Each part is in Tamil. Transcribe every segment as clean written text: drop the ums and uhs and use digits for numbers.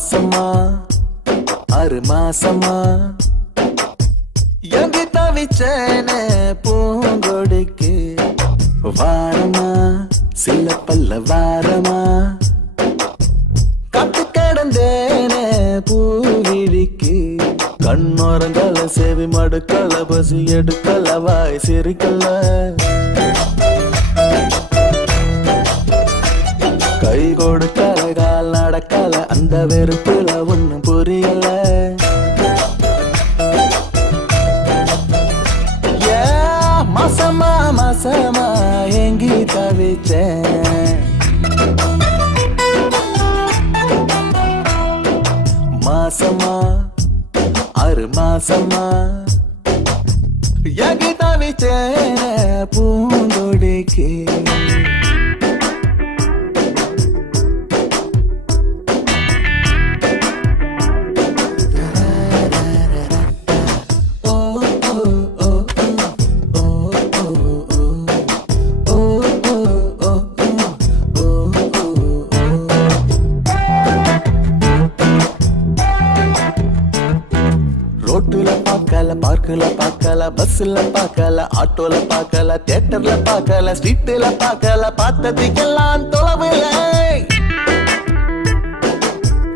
மாசமா 6 மாசமா எங்கி தவிச்சேனே பூங்கொடிக்கு வாரமா சில பல்ல வாரமா காத்து கிடந்தேனே பூவிழிக்கு கண்ணோரங்கள செவி மடுக்கல பசி எடுக்கல வாய் சிரிக்கல கை கொடுக்கல கால் நடக்கல அந்த வெறுப்புல ஒண்ணும் புரியல மாசமா மாசமா எங்கி தவிச்சேன் மாசமா 6 மாசமா எங்கி தவிச்சேன் பூங்கொடிக்கு ரோட்டுல பார்க்கல பார்க்கல பார்க்கல பஸ்ல பார்க்கல ஆட்டோல பார்க்கல தியேட்டர்ல பார்க்கல ஸ்ட்ரீட்ல பார்க்கல பார்த்ததுக்கெல்லாம் தொலைவில்ல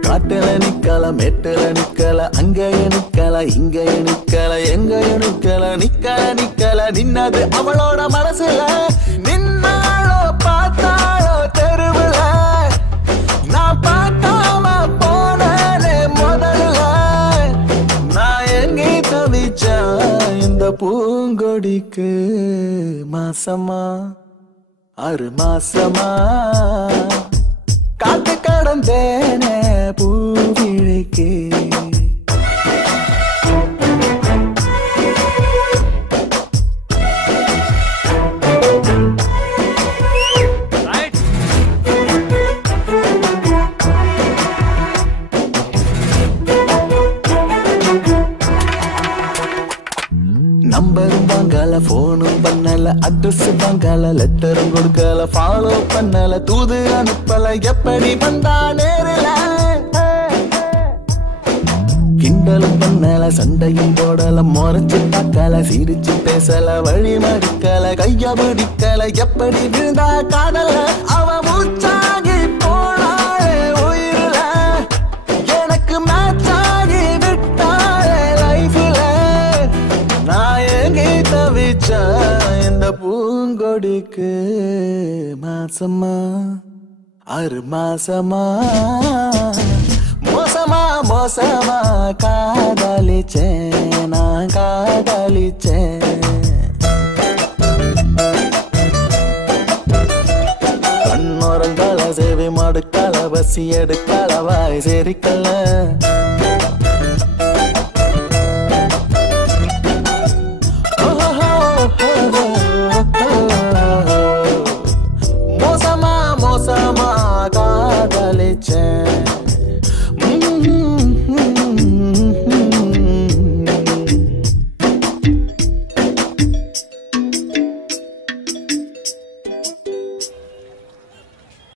காட்டுல நிக்கல மேட்டுல நிக்கல அங்கேய நிக்கல இங்கேய நிக்கல எங்கேய நிக்கல நிக்கல நிக்கல நின்னது அவளோட மனசுல நின்னாளோ பார்த்தாளோ தெருவுல நான் பார்க்காம போனே முதல்ல நான் எங்கே தவிச்சேன் இந்த பூங்கொடிக்கு மாசமா 6 மாசமா காத்து கடந்தேனே பூவிழிக்கு நம்பரும் வாங்கல போனும் பண்ணல அட்ரஸ் வாங்கல லெட்டரும் கொடுக்கல ஃபாலோ பண்ணல தூது அனுப்பல எப்படி வந்தா நேரில கிண்டலும் பண்ணல சண்டையும் போடல முறைச்சு பார்க்கல சிரிச்சு பேசல வழி மறுக்கல கைய பிடிக்கல எப்படி விழுந்தா காதல அவ மூச்சாகி போனாலே உயிரில எனக்கு மேட்சாகி விட்டாலே லைஃப்ல நான் எங்கே தவிச்சேன் இந்த பூங்கொடிக்கு மாசமா 6 மாசமா மோசமா மோசமா காதலிச்சேன் நான் காதலிச்சேன் கண்ணோரங்கள செவி மடுக்கல பசி எடுக்கல வாய் சிரிக்கல